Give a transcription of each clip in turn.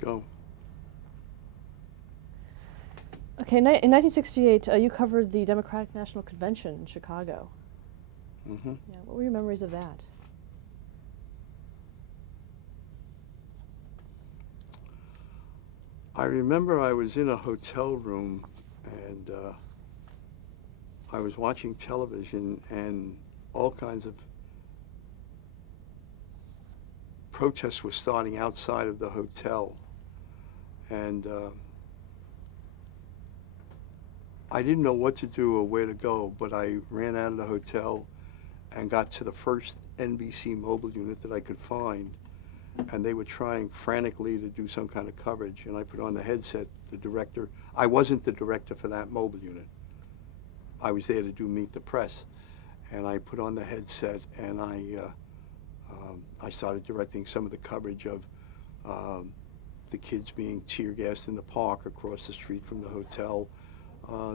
Go. Okay, in 1968, you covered the Democratic National Convention in Chicago. Mm-hmm. Yeah, what were your memories of that? I remember I was in a hotel room and I was watching television, and all kinds of protests were starting outside of the hotel. And I didn't know what to do or where to go, but I ran out of the hotel and got to the first NBC mobile unit that I could find. And they were trying frantically to do some kind of coverage. And I put on the headset, the director. I wasn't the director for that mobile unit. I was there to do Meet the Press. And I put on the headset, and I started directing some of the coverage of the kids being tear gassed in the park across the street from the hotel,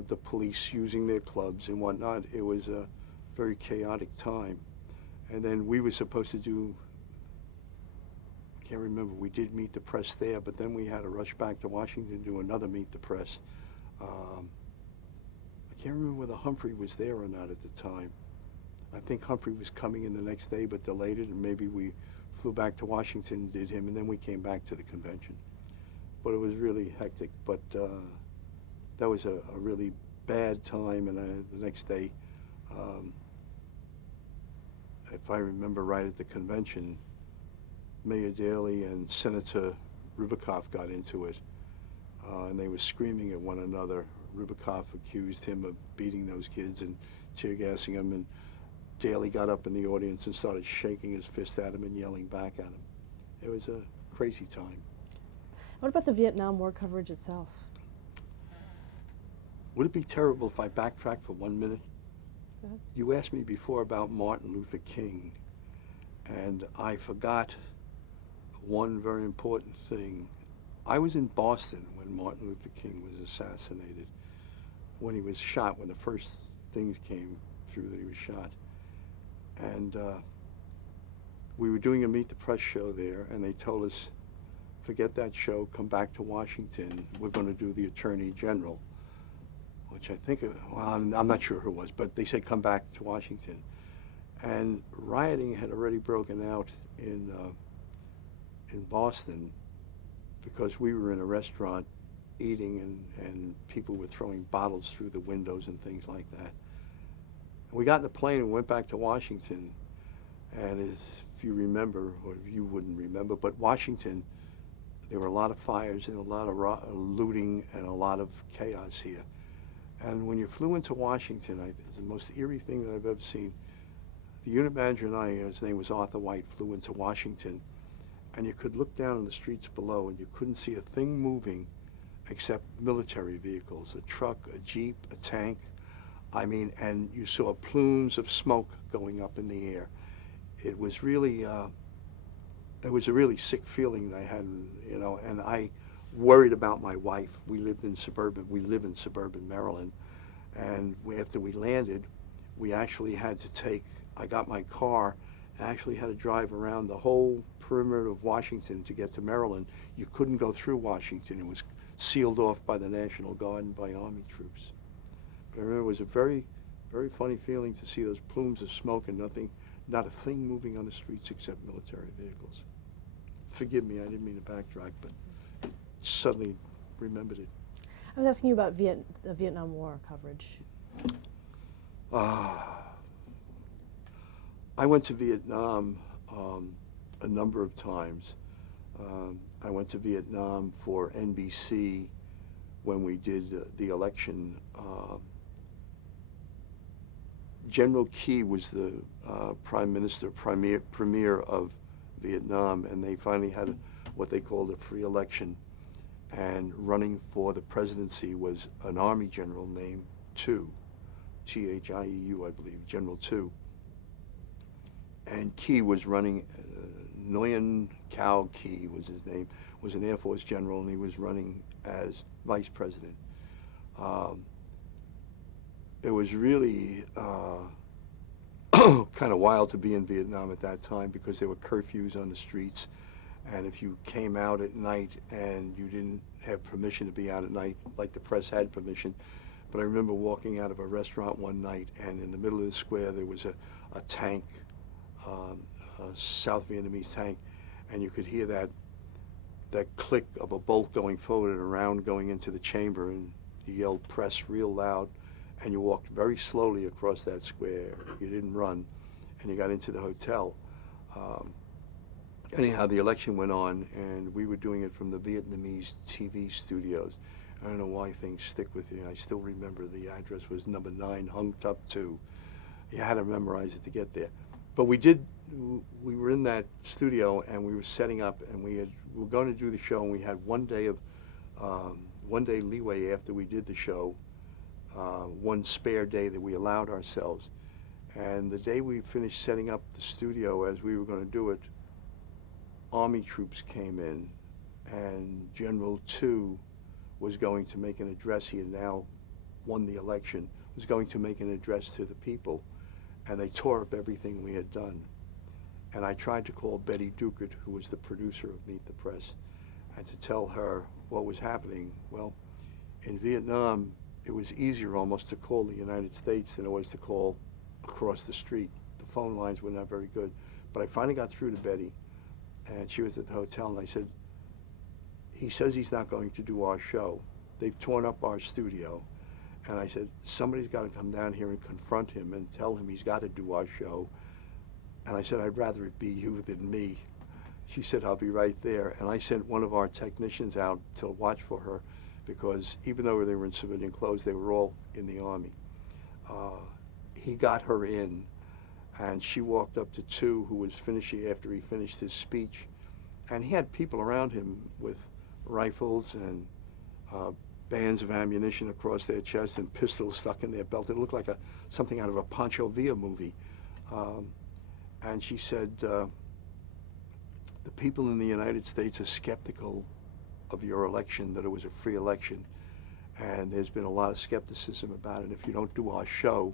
the police using their clubs and whatnot. It was a very chaotic time. And then we were supposed to do, I can't remember, we did Meet the Press there, but then we had to rush back to Washington to do another Meet the Press. I can't remember whether Humphrey was there or not at the time. I think Humphrey was coming in the next day but delayed it, and maybe we flew back to Washington and did him, and then we came back to the convention. But it was really hectic, but that was a really bad time. And the next day, if I remember right, at the convention, Mayor Daley and Senator Rubikoff got into it, and they were screaming at one another. Rubikoff accused him of beating those kids and tear gassing them, and Daley got up in the audience and started shaking his fist at him and yelling back at him. It was a crazy time. What about the Vietnam War coverage itself? Would it be terrible if I backtrack for 1 minute? Go ahead. You asked me before about Martin Luther King, and I forgot one very important thing. I was in Boston when Martin Luther King was assassinated, when he was shot, when the first things came through that he was shot. And we were doing a Meet the Press show there, and they told us, forget that show, come back to Washington. We're going to do the Attorney General, which I think, well, I'm not sure who it was, but they said come back to Washington. And rioting had already broken out in Boston, because we were in a restaurant eating, and people were throwing bottles through the windows and things like that. We got in a plane and went back to Washington, and if you remember, or you wouldn't remember, but Washington, there were a lot of fires and a lot of looting and a lot of chaos here. And when you flew into Washington, it's the most eerie thing that I've ever seen. The unit manager and I, his name was Arthur White, flew into Washington, and you could look down on the streets below and you couldn't see a thing moving except military vehicles, a truck, a jeep, a tank. I mean, and you saw plumes of smoke going up in the air. It was really, it was a really sick feeling that I had, you know, and I worried about my wife. We live in suburban Maryland, and after we landed, we actually had to take, I got my car, and actually had to drive around the whole perimeter of Washington to get to Maryland. You couldn't go through Washington. It was sealed off by the National Guard and by Army troops. But I remember it was a very, very funny feeling to see those plumes of smoke and not a thing moving on the streets except military vehicles. Forgive me, I didn't mean to backtrack, but it suddenly remembered it. I was asking you about the Vietnam War coverage. I went to Vietnam a number of times. I went to Vietnam for NBC when we did the election. General Key was the premier of Vietnam, and they finally had what they called a free election. And running for the presidency was an Army general named Thieu, Thieu, I believe, General Thieu. And Key was running, Nguyen Cao Key was his name, was an Air Force general, and he was running as vice president. It was really kind of wild to be in Vietnam at that time, because there were curfews on the streets, And if you came out at night and you didn't have permission to be out at night, like the press had permission, but I remember walking out of a restaurant one night, and in the middle of the square there was a tank, a South Vietnamese tank, and you could hear that click of a bolt going forward and a round going into the chamber, and you yelled press real loud, and you walked very slowly across that square. You didn't run, and you got into the hotel. Anyhow, the election went on, and we were doing it from the Vietnamese TV studios. I don't know why things stick with you. I still remember the address was number 9, Hung Tup 2. You had to memorize it to get there. But we were in that studio, and we were setting up, and we were going to do the show, and we had one day leeway after we did the show, one spare day that we allowed ourselves. And the day we finished setting up the studio as we were going to do it, Army troops came in, and General Tu was going to make an address. He had now won the election, was going to make an address to the people, and they tore up everything we had done. And I tried to call Betty Duckert, who was the producer of Meet the Press, and to tell her what was happening. Well, in Vietnam, it was easier almost to call the United States than it was to call across the street. The phone lines were not very good. But I finally got through to Betty, and she was at the hotel, and I said, he says he's not going to do our show. They've torn up our studio. And I said, somebody's got to come down here and confront him and tell him he's got to do our show. And I said, I'd rather it be you than me. She said, I'll be right there. And I sent one of our technicians out to watch for her, because even though they were in civilian clothes, they were all in the Army. He got her in, and she walked up to Tu, who was finishing after he finished his speech. And he had people around him with rifles and bands of ammunition across their chest and pistols stuck in their belt. It looked like something out of a Pancho Villa movie. And she said, the people in the United States are skeptical of your election, that it was a free election. And there's been a lot of skepticism about it. If you don't do our show,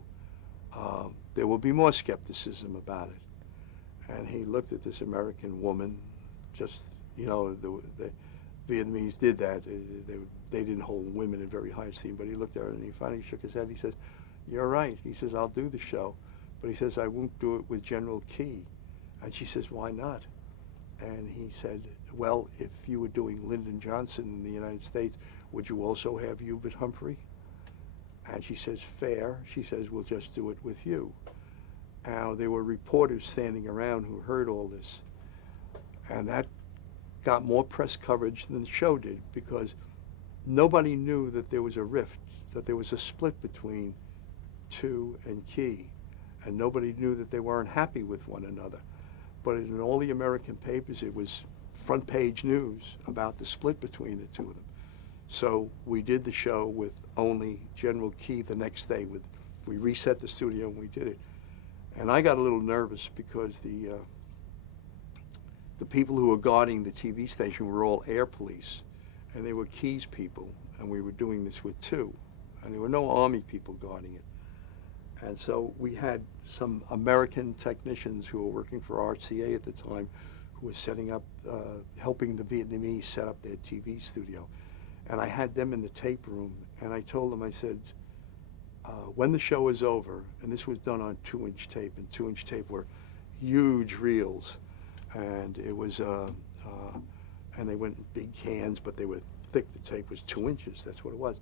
there will be more skepticism about it. And he looked at this American woman, just, you know, the Vietnamese did that. They didn't hold women in very high esteem, but he looked at her and he finally shook his head. He says, you're right. He says, I'll do the show. But he says, I won't do it with General Key. And she says, why not? And he said, well, if you were doing Lyndon Johnson in the United States, would you also have Hubert Humphrey? And she says, fair. She says, we'll just do it with you. Now, there were reporters standing around who heard all this. And that got more press coverage than the show did, because nobody knew that there was a rift, that there was a split between Tu and Key. And nobody knew that they weren't happy with one another. But in all the American papers, it was front page news about the split between the two of them. So we did the show with only General Key the next day. We reset the studio and we did it. And I got a little nervous because the people who were guarding the TV station were all air police, and they were Key's people, and we were doing this with Tu, and there were no Army people guarding it. And so we had some American technicians who were working for RCA at the time, who were setting up, helping the Vietnamese set up their TV studio. And I had them in the tape room, and I told them, I said, when the show is over, and this was done on 2-inch tape, and 2-inch tape were huge reels, and it was, and they went in big cans, but they were thick. The tape was 2 inches, that's what it was.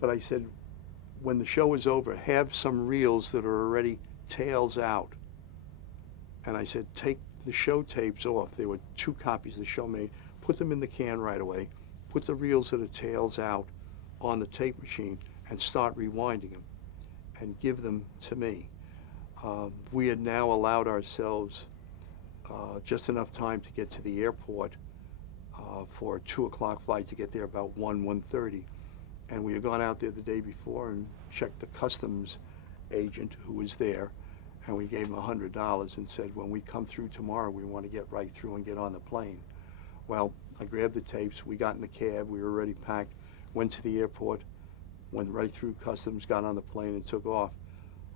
But I said, when the show is over, have some reels that are already tails out. And I said, take the show tapes off. There were 2 copies the show made. Put them in the can right away. Put the reels that are tails out on the tape machine and start rewinding them and give them to me. We had now allowed ourselves just enough time to get to the airport for a 2 o'clock flight, to get there about 1:30. And we had gone out there the day before and checked the customs agent who was there, and we gave him $100 and said, when we come through tomorrow, we want to get right through and get on the plane. Well, I grabbed the tapes, we got in the cab, we were already packed, went to the airport, went right through customs, got on the plane and took off.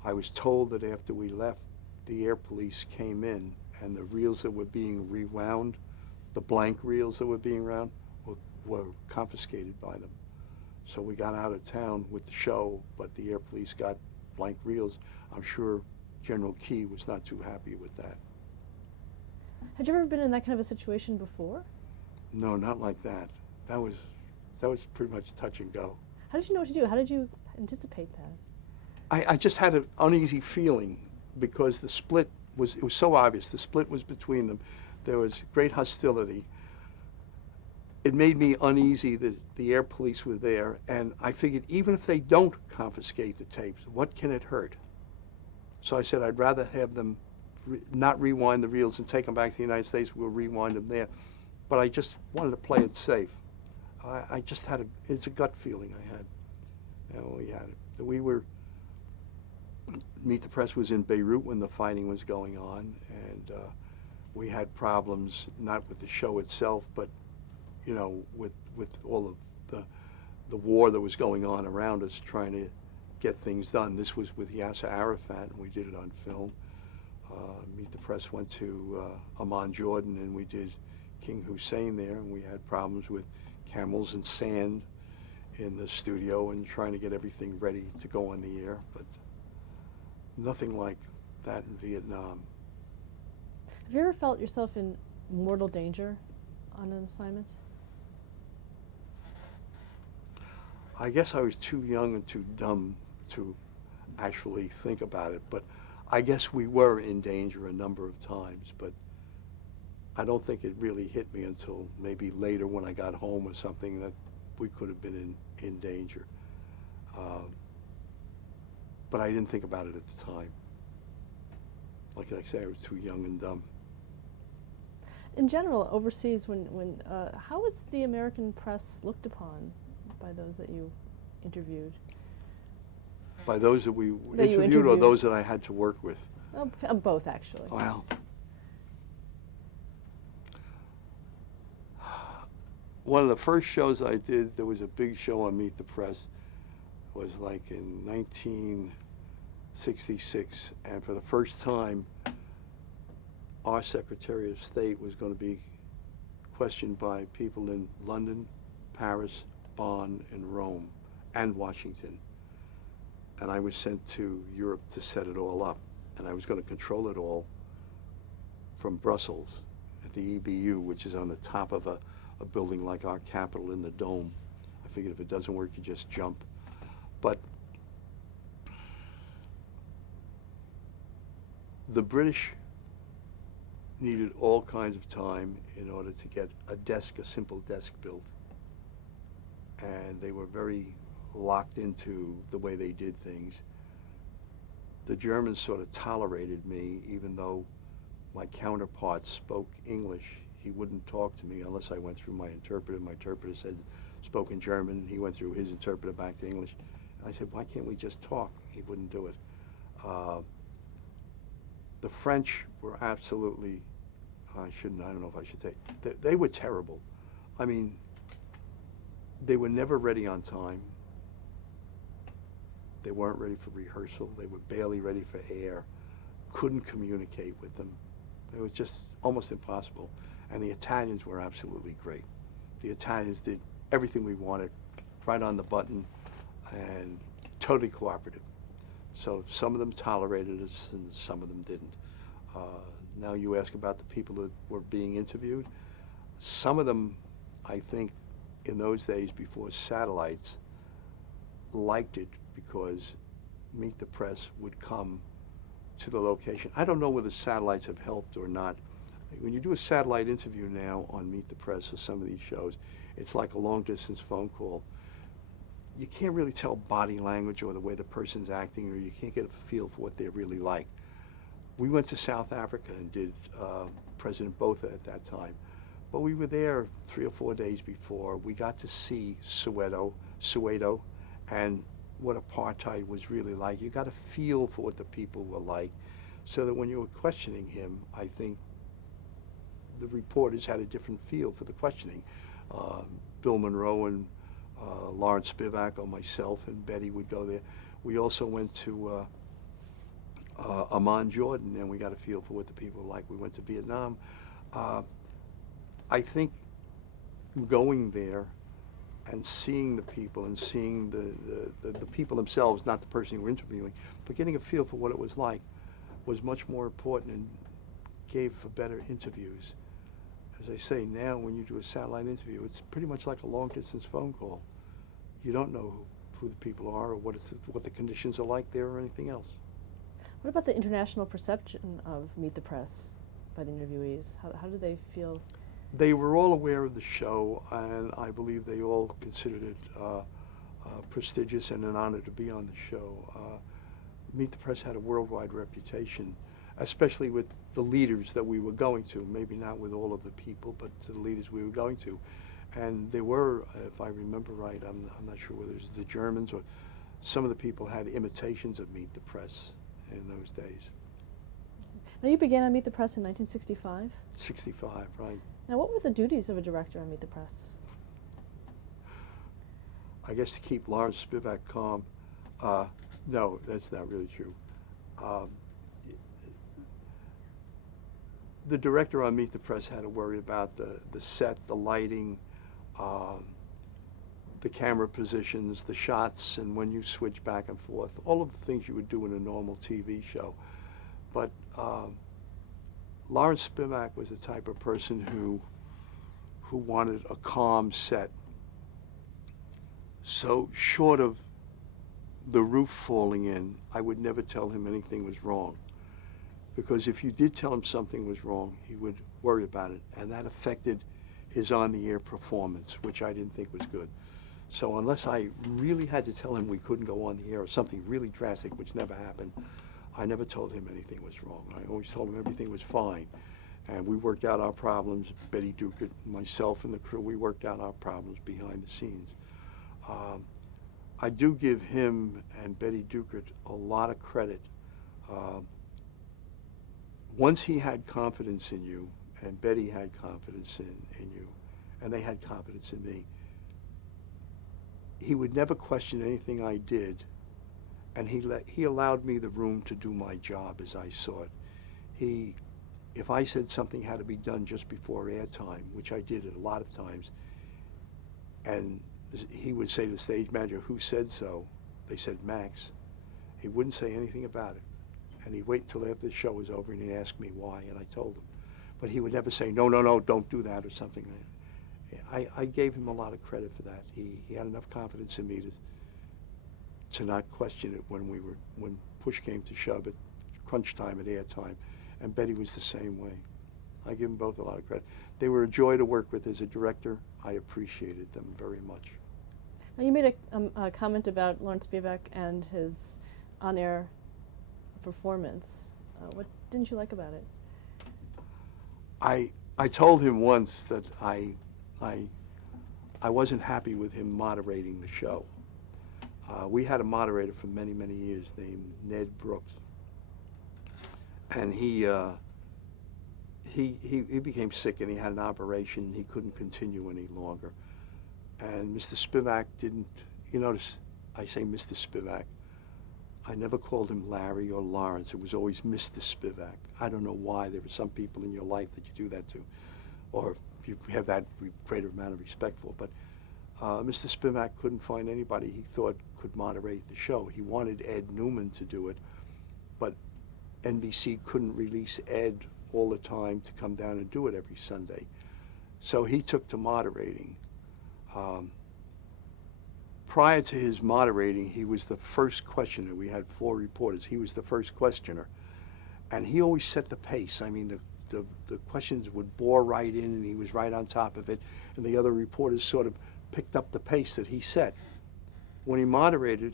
I was told that after we left, the air police came in, and the reels that were being rewound the blank reels that were being around were confiscated by them. So we got out of town with the show, but the air police got blank reels. I'm sure General Key was not too happy with that. Had you ever been in that kind of a situation before? No, not like that. That was pretty much touch and go. How did you know what to do? How did you anticipate that? I just had an uneasy feeling because the split was so obvious. The split was between them. There was great hostility. It made me uneasy that the air police were there, and I figured even if they don't confiscate the tapes, what can it hurt? So I said I'd rather have them not rewind the reels and take them back to the United States. We'll rewind them there. But I just wanted to play it safe. I just had it's a gut feeling I had. And we had it. We were, Meet the Press was in Beirut when the fighting was going on, and we had problems not with the show itself, but you know, with all of the war that was going on around us, trying to get things done. This was with Yasser Arafat, and we did it on film. Meet the Press went to Amman, Jordan, and we did King Hussein there, and we had problems with camels and sand in the studio and trying to get everything ready to go on the air, but nothing like that in Vietnam. Have you ever felt yourself in mortal danger on an assignment? I guess I was too young and too dumb to actually think about it, but I guess we were in danger a number of times, but I don't think it really hit me until maybe later when I got home or something that we could have been in danger. But I didn't think about it at the time. Like I say, I was too young and dumb. In general, overseas, how was the American press looked upon by those that you interviewed? By those that we That you interviewed or interviewed. those that I had to work with? Both, actually. Well, one of the first shows I did, there was a big show on Meet the Press, was like in 1966, and for the first time, our Secretary of State was going to be questioned by people in London, Paris, Bonn, and Rome, and Washington. And I was sent to Europe to set it all up, and I was going to control it all from Brussels at the EBU, which is on the top of a building like our Capitol in the dome. I figured if it doesn't work, you just jump. But the British needed all kinds of time in order to get a simple desk built. And they were very locked into the way they did things. The Germans sort of tolerated me, even though my counterpart spoke English. He wouldn't talk to me unless I went through my interpreter. My interpreter spoke in German. He went through his interpreter back to English. And I said, why can't we just talk? He wouldn't do it. The French were absolutely, I don't know if I should say, they were terrible. I mean, they were never ready on time. They weren't ready for rehearsal. They were barely ready for air. Couldn't communicate with them. It was just almost impossible. And the Italians were absolutely great. The Italians did everything we wanted, right on the button, and totally cooperative. So some of them tolerated us and some of them didn't. Now you ask about the people that were being interviewed. Some of them, I think, in those days before satellites, liked it because Meet the Press would come to the location. I don't know whether satellites have helped or not. When you do a satellite interview now on Meet the Press or some of these shows, it's like a long-distance phone call. You can't really tell body language or the way the person's acting, or you can't get a feel for what they're really like. We went to South Africa and did President Botha at that time. But we were there 3 or 4 days before. We got to see Soweto, and what apartheid was really like. You got a feel for what the people were like, so that when you were questioning him, I think the reporters had a different feel for the questioning. Bill Monroe and Lawrence Spivak, or myself and Betty would go there. We also went to Amman, Jordan, and we got a feel for what the people were like. We went to Vietnam. I think going there and seeing the people and seeing the people themselves, not the person you were interviewing, but getting a feel for what it was like was much more important and gave for better interviews. As I say, now when you do a satellite interview, it's pretty much like a long-distance phone call. You don't know who the people are or what the conditions are like there or anything else. What about the international perception of Meet the Press by the interviewees? How do they feel? They were all aware of the show, and I believe they all considered it prestigious and an honor to be on the show. Meet the Press had a worldwide reputation, especially with the leaders that we were going to, maybe not with all of the people, but to the leaders we were going to. And there were, if I remember right, I'm not sure whether it was the Germans or some of the people had imitations of Meet the Press in those days. Now, you began on Meet the Press in 1965? 65, right. Now, what were the duties of a director on Meet the Press? I guess to keep Lawrence Spivak calm. No, that's not really true. The director on Meet the Press had to worry about the set, the lighting, the camera positions, the shots, and when you switch back and forth, all of the things you would do in a normal TV show. But Lawrence Spivak was the type of person who wanted a calm set. So short of the roof falling in, I would never tell him anything was wrong. Because if you did tell him something was wrong, he would worry about it. And that affected his on-the-air performance, which I didn't think was good. So unless I really had to tell him we couldn't go on the air or something really drastic, which never happened, I never told him anything was wrong. I always told him everything was fine. And we worked out our problems. Betty Duckert, myself, and the crew, we worked out our problems behind the scenes. I do give him and Betty Duckert a lot of credit. Once he had confidence in you, and Betty had confidence in you, and they had confidence in me, he would never question anything I did, and he allowed me the room to do my job as I saw it. If I said something had to be done just before airtime, which I did it a lot of times, and he would say to the stage manager, "Who said so?" They said, "Max." He wouldn't say anything about it. And he'd wait until after the show was over and he'd ask me why, and I told him. But he would never say, "No, no, no, don't do that," or something. I gave him a lot of credit for that. He had enough confidence in me to not question it when push came to shove at crunch time, at air time. And Betty was the same way. I give them both a lot of credit. They were a joy to work with as a director. I appreciated them very much. Now, you made a comment about Lawrence Spivak and his on-air performance. What didn't you like about it? I told him once that I wasn't happy with him moderating the show. We had a moderator for many, many years named Ned Brooks, and he became sick and he had an operation. He couldn't continue any longer. And Mr. Spivak didn't, you notice I say Mr. Spivak. I never called him Larry or Lawrence. It was always Mr. Spivak. I don't know why. There were some people in your life that you do that to, or if you have that greater amount of respect for. But Mr. Spivak couldn't find anybody he thought could moderate the show. He wanted Ed Newman to do it, but NBC couldn't release Ed all the time to come down and do it every Sunday. So he took to moderating. Prior to his moderating, he was the first questioner. We had 4 reporters. He was the first questioner. And he always set the pace. I mean, the questions would bore right in, and he was right on top of it. And the other reporters sort of picked up the pace that he set. When he moderated,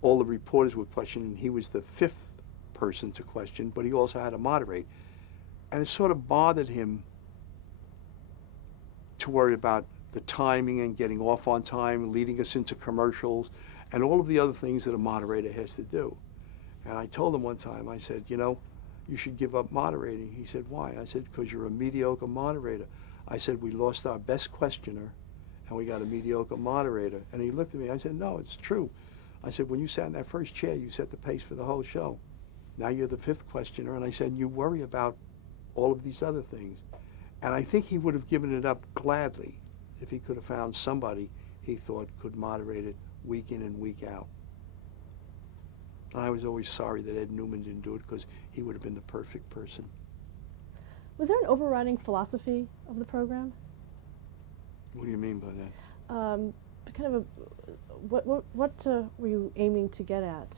all the reporters were questioning. He was the 5th person to question, but he also had to moderate. And it sort of bothered him to worry about the timing and getting off on time, leading us into commercials, and all of the other things that a moderator has to do. And I told him one time, I said, you know, you should give up moderating. He said, why? I said, because you're a mediocre moderator. I said, we lost our best questioner, and we got a mediocre moderator. And he looked at me. I said, no, it's true. I said, when you sat in that first chair, you set the pace for the whole show. Now you're the 5th questioner. And I said, you worry about all of these other things. And I think he would have given it up gladly if he could have found somebody he thought could moderate it week in and week out. And I was always sorry that Ed Newman didn't do it because he would have been the perfect person. Was there an overriding philosophy of the program? What do you mean by that? Kind of what were you aiming to get at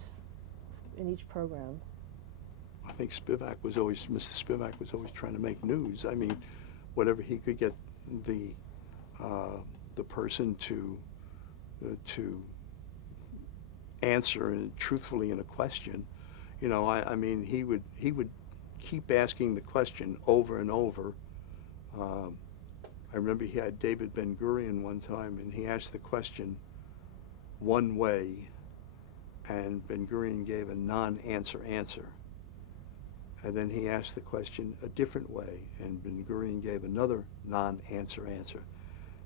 in each program? I think Mr. Spivak was always trying to make news. I mean, whatever he could get the person to answer truthfully in a question. You know, I mean, he would keep asking the question over and over. I remember he had David Ben-Gurion one time, and he asked the question one way, and Ben-Gurion gave a non-answer answer. And then he asked the question a different way, and Ben-Gurion gave another non-answer answer.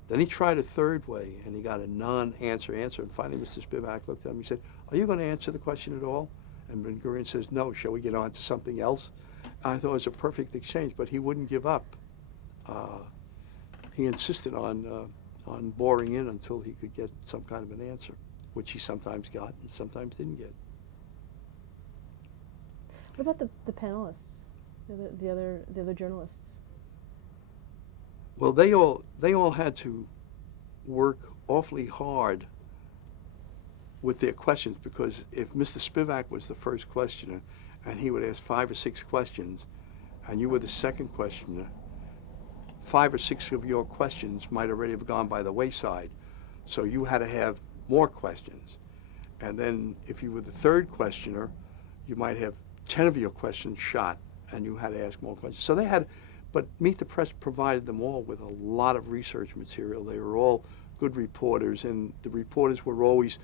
Then he tried a third way, and he got a non-answer answer. And finally, Mr. Spivak looked at him. He said, "Are you going to answer the question at all?" And Ben-Gurion says, "No. Shall we get on to something else?" I thought it was a perfect exchange, but he wouldn't give up. He insisted on boring in until he could get some kind of an answer, which he sometimes got and sometimes didn't get. What about the panelists, the other journalists? Well, they all had to work awfully hard with their questions, because if Mr. Spivak was the first questioner and he would ask 5 or 6 questions and you were the second questioner, 5 or 6 of your questions might already have gone by the wayside. So you had to have more questions. And then if you were the third questioner, you might have 10 of your questions shot and you had to ask more questions. So they had, but Meet the Press provided them all with a lot of research material. They were all good reporters, and the reporters were always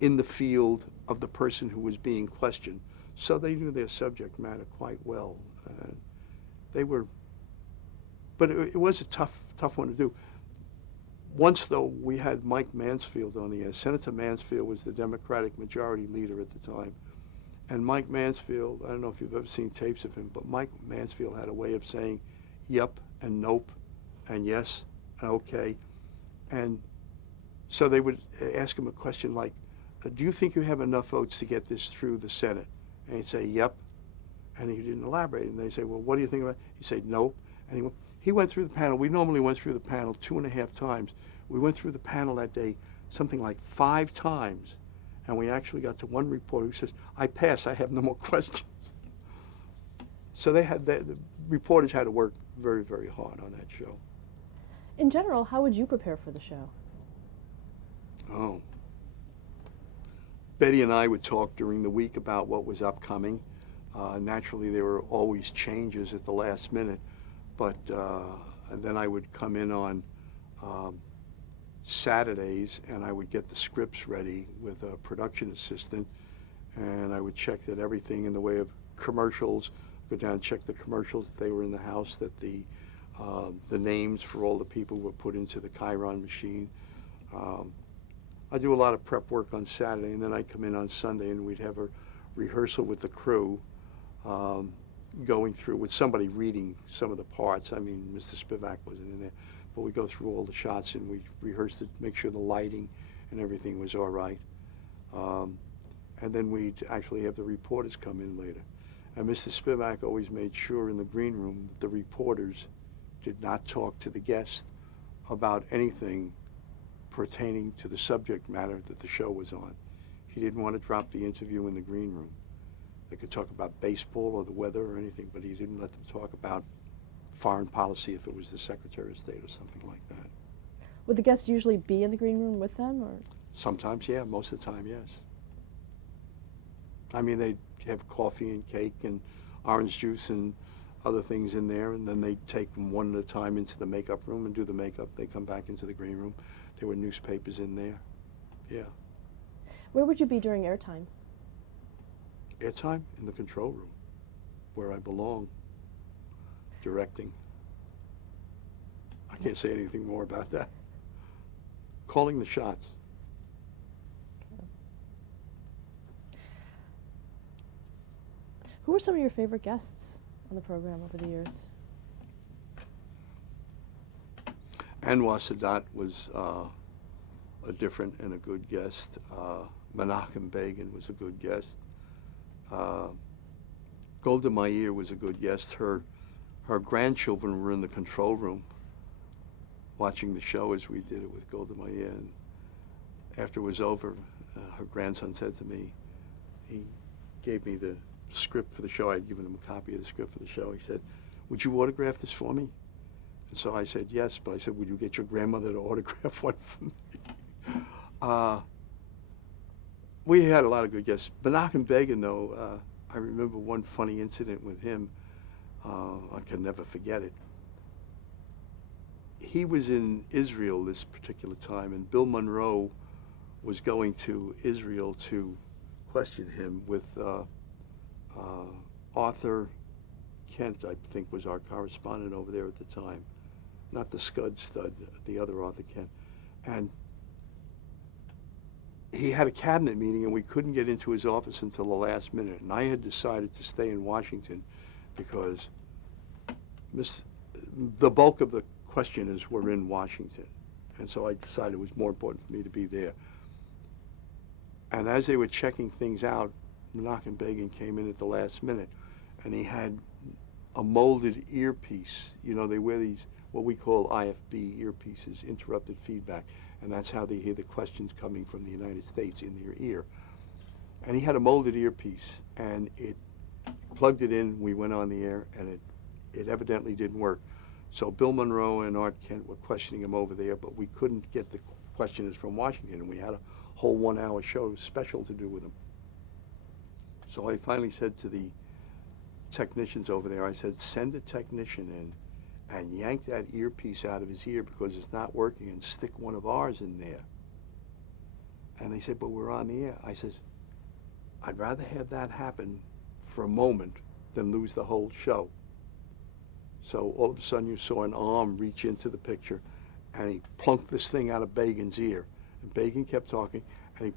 in the field of the person who was being questioned. So they knew their subject matter quite well. But it was a tough one to do. Once, though, we had Mike Mansfield on the air. Senator Mansfield was the Democratic Majority Leader at the time. And Mike Mansfield, I don't know if you've ever seen tapes of him, but Mike Mansfield had a way of saying yep and nope and yes and okay. And so they would ask him a question like, do you think you have enough votes to get this through the Senate? And he'd say, yep. And he didn't elaborate. And they'd say, well, what do you think about it? He'd say, nope. And he went through the panel. We normally went through the panel 2.5 times. We went through the panel that day something like 5 times. And we actually got to one reporter who says, I pass, I have no more questions. So the reporters had to work very, very hard on that show. In general, how would you prepare for the show? Oh. Betty and I would talk during the week about what was upcoming. Naturally, there were always changes at the last minute, but and then I would come in on Saturdays, and I would get the scripts ready with a production assistant, and I would check that everything in the way of commercials, go down and check the commercials, if they were in the house, that the names for all the people were put into the Chiron machine. I do a lot of prep work on Saturday, and then I'd come in on Sunday, and we'd have a rehearsal with the crew, going through, with somebody reading some of the parts. I mean, Mr. Spivak wasn't in there, but we go through all the shots, and we rehearsed it, make sure the lighting and everything was all right. And then we'd actually have the reporters come in later. And Mr. Spivak always made sure in the green room that the reporters did not talk to the guest about anything pertaining to the subject matter that the show was on. He didn't want to drop the interview in the green room. They could talk about baseball or the weather or anything, but he didn't let them talk about foreign policy if it was the Secretary of State or something like that. Would the guests usually be in the green room with them, or? Sometimes, yeah. Most of the time, yes. I mean, they'd have coffee and cake and orange juice and other things in there, and then they'd take them one at a time into the makeup room and do the makeup. They come back into the green room. There were newspapers in there. Yeah. Where would you be during airtime? Airtime? In the control room, where I belong, directing. I can't say anything more about that. Calling the shots. Who were some of your favorite guests on the program over the years? Anwar Sadat was a different and a good guest. Menachem Begin was a good guest. Golda Meir was a good guest. Her grandchildren were in the control room watching the show as we did it with Golda Meir. And after it was over, her grandson said to me, he gave me the script for the show. I'd given him a copy of the script for the show. He said, "Would you autograph this for me?" And so I said, "Yes," but I said, "Would you get your grandmother to autograph one for me?" We had a lot of good guests. Menachem Begin, though, I remember one funny incident with him. I can never forget it. He was in Israel this particular time, and Bill Monroe was going to Israel to question him with Arthur Kent, I think, was our correspondent over there at the time. Not the Scud Stud, the other Arthur Kent. And he had a cabinet meeting, and we couldn't get into his office until the last minute. And I had decided to stay in Washington because the bulk of the questioners were in Washington. And so I decided it was more important for me to be there. And as they were checking things out, Menachem Begin came in at the last minute, and he had a molded earpiece. You know, they wear these, what we call IFB earpieces, interrupted feedback, and that's how they hear the questions coming from the United States in their ear. And he had a molded earpiece, and it plugged it in, we went on the air, and it evidently didn't work. So Bill Monroe and Art Kent were questioning him over there, but we couldn't get the questioners from Washington, and we had a whole 1 hour show special to do with them. So I finally said to the technicians over there, I said, "Send a technician in and yank that earpiece out of his ear because it's not working, and stick one of ours in there." And they said, "But we're on the air." I says, "I'd rather have that happen for a moment than lose the whole show." So all of a sudden you saw an arm reach into the picture, and he plunked this thing out of Begin's ear. And Begin kept talking, and he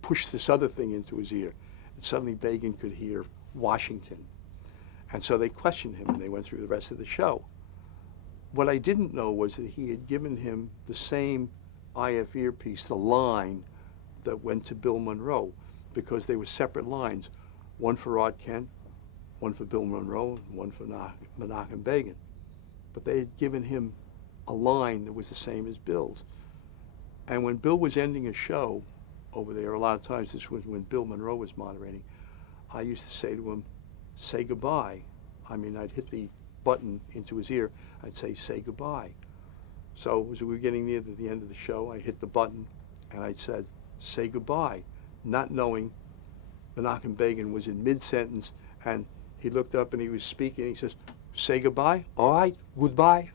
pushed this other thing into his ear. And suddenly Begin could hear Washington. And so they questioned him, and they went through the rest of the show. What I didn't know was that he had given him the same IF earpiece, the line that went to Bill Monroe, because they were separate lines, one for Art Kent, one for Bill Monroe, and one for Menachem Begin. But they had given him a line that was the same as Bill's. And when Bill was ending a show over there, a lot of times this was when Bill Monroe was moderating, I used to say to him, "Say goodbye." I mean, I'd hit the button into his ear, I'd say goodbye. So as we were getting near to the end of the show, I hit the button and I said, "Say goodbye," not knowing Menachem Begin was in mid-sentence, and he looked up and he was speaking, and he says, "Say goodbye?" "All right, goodbye."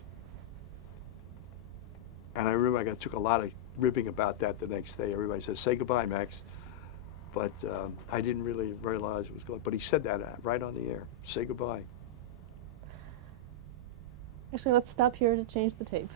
And I remember I took a lot of ribbing about that the next day. Everybody says, "Say goodbye, Max." But I didn't really realize it was going. But he said that right on the air. "Say goodbye." Actually, let's stop here to change the tape.